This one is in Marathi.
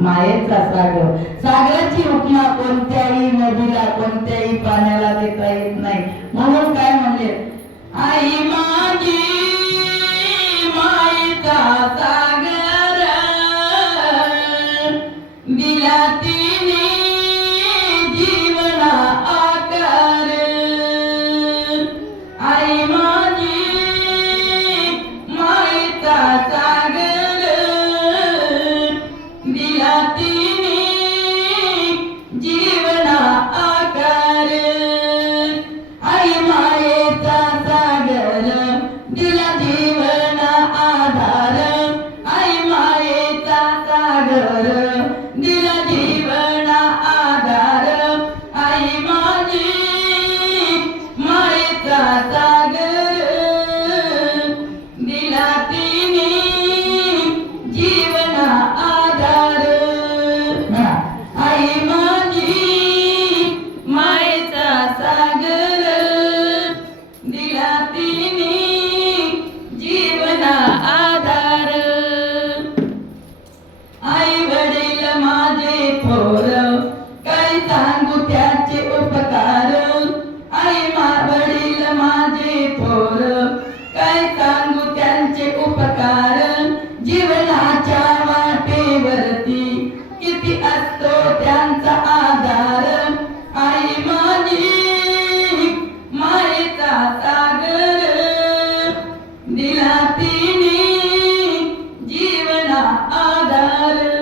मायेचा सागर. सागराची उपमा कोणत्याही नदीला कोणत्याही पाण्याला देता येत नाही. म्हणून काय म्हणले? आई माझी मायेचा सागर दिला तिने जीवना आकार. आई जीवना आपली त्यांचे उपकार? जीवनाच्या वाटेवरती किती असतो त्यांचा आधार? आई माझी मायेचा सागर. दिला तिने जीवना आधार.